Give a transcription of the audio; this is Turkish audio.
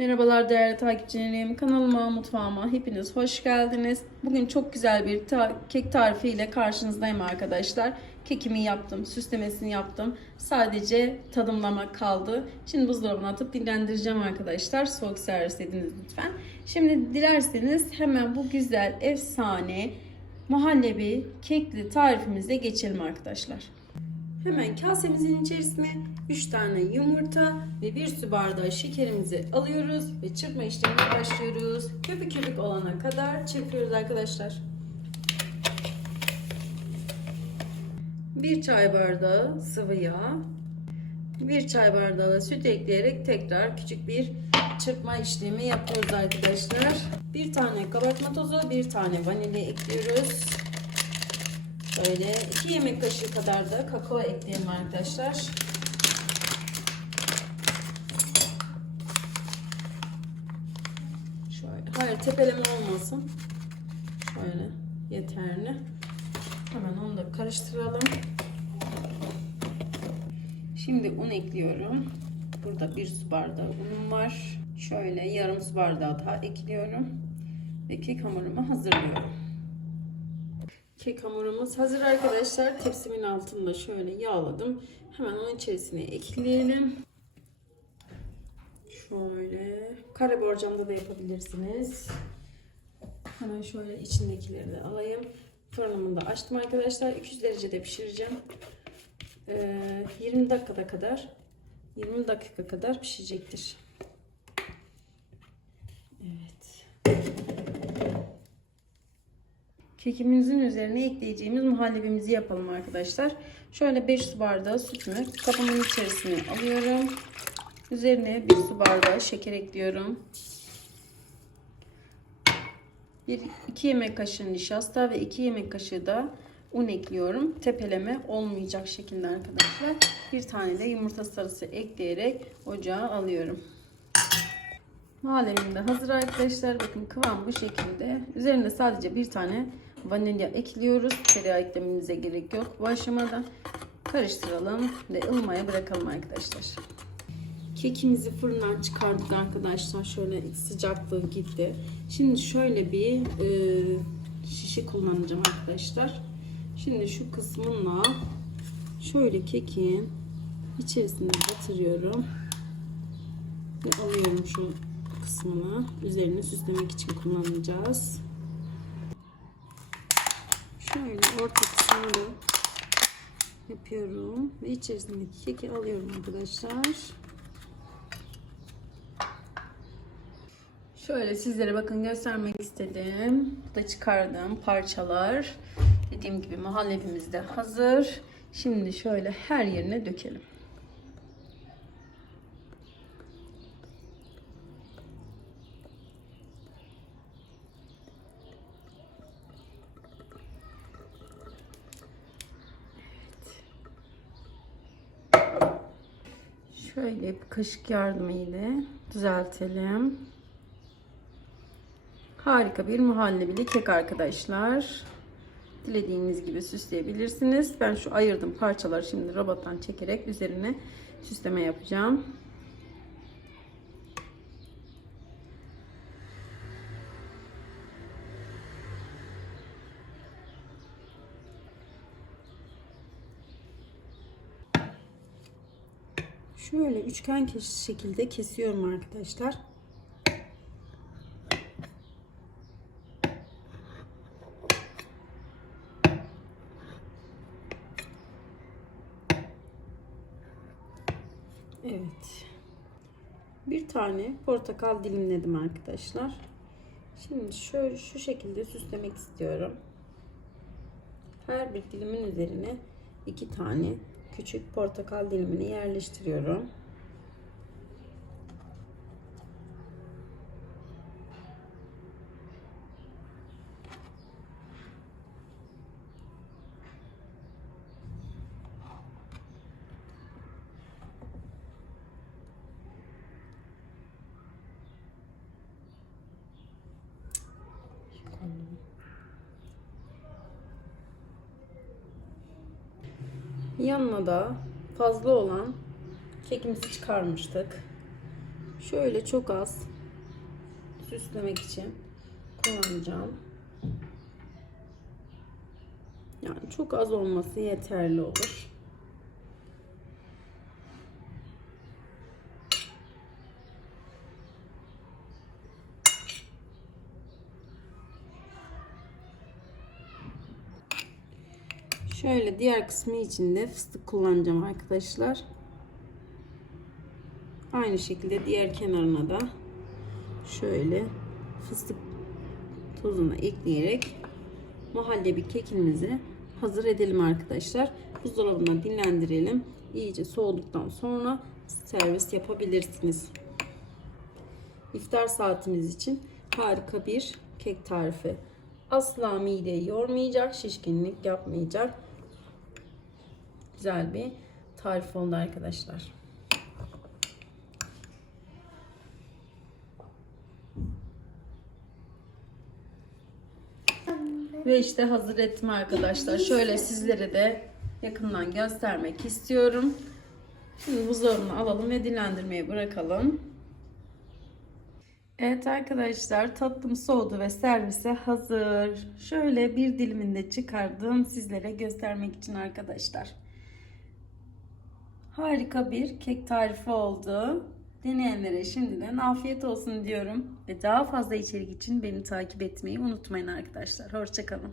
Merhabalar değerli takipçilerim. Kanalıma, mutfağıma hepiniz hoş geldiniz. Bugün çok güzel bir ta- kek tarifi ile karşınızdayım arkadaşlar. Kekimi yaptım, süslemesini yaptım. Sadece tadımlamak kaldı. Şimdi buzdolabına atıp dinlendireceğim arkadaşlar. Soğuk servis ediniz lütfen. Şimdi dilerseniz hemen bu güzel, efsane, muhallebi, kekli tarifimize geçelim arkadaşlar. Hemen kasemizin içerisine 3 tane yumurta ve 1 su bardağı şekerimizi alıyoruz ve çırpma işlemine başlıyoruz. Köpük köpük olana kadar çırpıyoruz arkadaşlar. 1 çay bardağı sıvı yağ, 1 çay bardağı da süt ekleyerek tekrar küçük bir çırpma işlemi yapıyoruz arkadaşlar. 1 tane kabartma tozu, 1 tane vanilya ekliyoruz. Böyle 2 yemek kaşığı kadar da kakao ekleyelim arkadaşlar. Şöyle. Hayır tepeleme olmasın. Şöyle yeterli. Hemen onu da karıştıralım. Şimdi un ekliyorum. Burada bir su bardağı unum var. Şöyle yarım su bardağı daha ekliyorum. Ve kek hamurumu hazırlıyorum. Kek hamurumuz hazır arkadaşlar. Tepsimin altında şöyle yağladım. Hemen onun içerisine ekleyelim. Şöyle. Kare borcamda da yapabilirsiniz. Hemen şöyle içindekileri de alayım. Fırınımı da açtım arkadaşlar. 200 derecede pişireceğim. Ee, 20 dakikada kadar 20 dakika kadar pişecektir. Evet. Kekimizin üzerine ekleyeceğimiz muhallebimizi yapalım arkadaşlar. Şöyle 5 su bardağı sütümü kabımın içerisine alıyorum. Üzerine 1 su bardağı şeker ekliyorum. 1 2 yemek kaşığı nişasta ve 2 yemek kaşığı da un ekliyorum. Tepeleme olmayacak şekilde arkadaşlar. Bir tane de yumurta sarısı ekleyerek ocağa alıyorum. Muhallebim de hazır arkadaşlar. Bakın kıvam bu şekilde. Üzerine sadece bir tane vanilya ekliyoruz. Tereyağı eklemenize gerek yok. Bu aşamada karıştıralım ve ılmaya bırakalım arkadaşlar. Kekimizi fırından çıkardık arkadaşlar. Şöyle sıcaklığı gitti. Şimdi şöyle bir e, şişi kullanacağım arkadaşlar. Şimdi şu kısmınla şöyle kekin içerisine batırıyorum. Ve alıyorum şu kısmını. Üzerini süslemek için kullanacağız. Şöyle orta kısmını yapıyorum. Ve içerisindeki keki alıyorum arkadaşlar. Şöyle sizlere bakın göstermek istedim. Bu da çıkardığım parçalar. Dediğim gibi muhallebimiz de hazır. Şimdi şöyle her yerine dökelim. Şöyle kaşık yardımıyla düzeltelim. Harika bir muhallebili kek arkadaşlar. Dilediğiniz gibi süsleyebilirsiniz. Ben şu ayırdım parçaları şimdi robottan çekerek üzerine süsleme yapacağım. Şöyle üçgen şekilde kesiyorum arkadaşlar. Evet. Bir tane portakal dilimledim arkadaşlar. Şimdi şöyle şu şekilde süslemek istiyorum. Her bir dilimin üzerine iki tane küçük portakal dilimini yerleştiriyorum. Yanına da fazla olan kekimizi çıkarmıştık. Şöyle çok az süslemek için kullanacağım. Yani çok az olması yeterli olur. Şöyle diğer kısmı için de fıstık kullanacağım arkadaşlar. Aynı şekilde diğer kenarına da şöyle fıstık tozunu ekleyerek muhallebi kekimizi hazır edelim arkadaşlar. Buzdolabına dinlendirelim. İyice soğuduktan sonra servis yapabilirsiniz. İftar saatimiz için harika bir kek tarifi. Asla mideyi yormayacak, şişkinlik yapmayacak. Güzel bir tarif oldu arkadaşlar. Ve işte hazır ettim arkadaşlar. Şöyle sizlere de yakından göstermek istiyorum. Şimdi buzdolabına alalım ve dinlendirmeye bırakalım. Evet arkadaşlar tatlım soğudu ve servise hazır. Şöyle bir diliminde çıkardım sizlere göstermek için arkadaşlar. Harika bir kek tarifi oldu. Deneyenlere şimdiden afiyet olsun diyorum. Ve daha fazla içerik için beni takip etmeyi unutmayın arkadaşlar. Hoşçakalın.